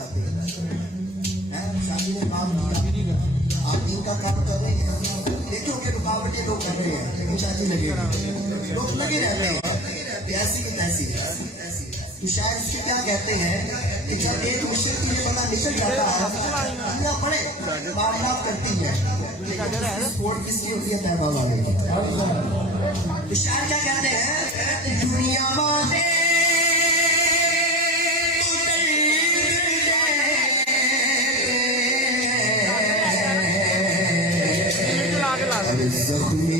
जाते हैं। शादी में काम किया, आप दिन का काम कर रहे हैं, देखोगे रुकावटें लोग कर रहे हैं, लेकिन शादी लगे लोग लगे रहते हैं ऐसी की तैसी। तो शायद इसको क्या कहते हैं कि जब एक मुश्किल की पता निकल जाता है, दुनिया बड़े मामला करती है, स्पोर्ट किसकी होती है? तैबा वाले की। तो शायद क्या कहते हैं, दुनिया वाले जख्मी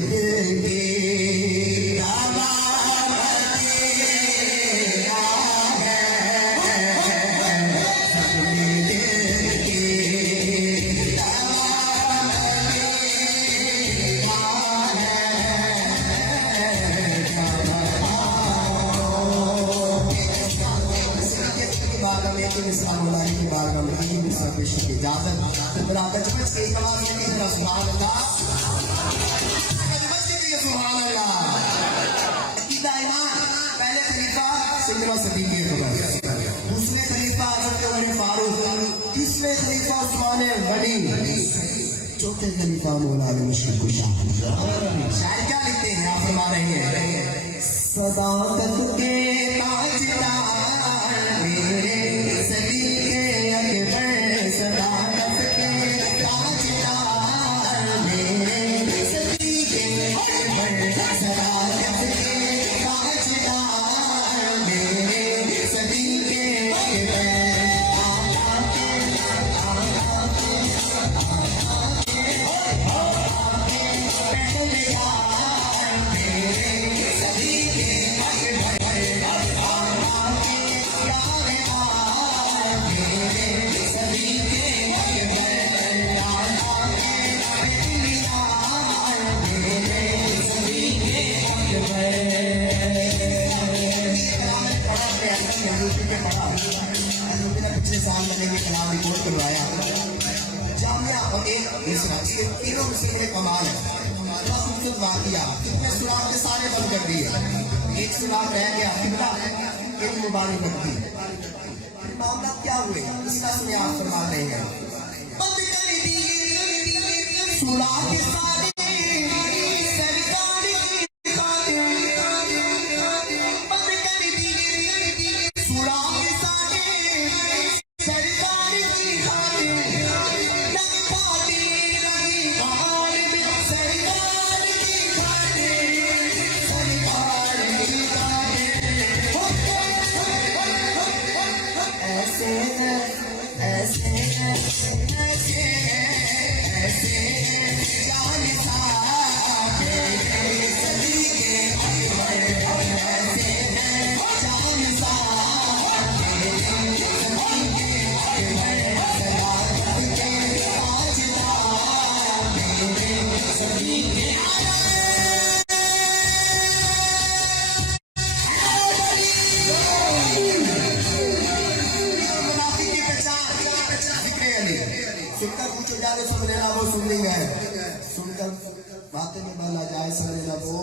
सदी के दूसरे खलीफा फारूक, तीसरे खलीफा उस्मान गनी, चौथे खलीफा मौलाना मुश्किल कुशा। शायर क्या लिखते हैं? आप फरमा रहे हैं, सदाकत के ताजदार मेरे सदी के अकबर, सदाकत के ताजदार मेरे सदी के अकबर, सदाकत के ताजदार मेरे सदी के अकबर। पिछले साल मैंने ये कलाम रिकॉर्ड करवाया जामिया और एक दूसरा, ये तीनों मुसीबत कमाल है। खूबसूरत वाकिया, कितने सुराग के सारे बंद कर दिए, एक सुराग रह गया, कितना एक मुबारक लगती। मामला क्या हुए इसका सुनिए, आप फरमा रहे हैं, सुराग के सारे सुनकर पूछो जाने सुन लेना वो सुन नहीं है, सुनकर बातें में बला जाए सुन लेना वो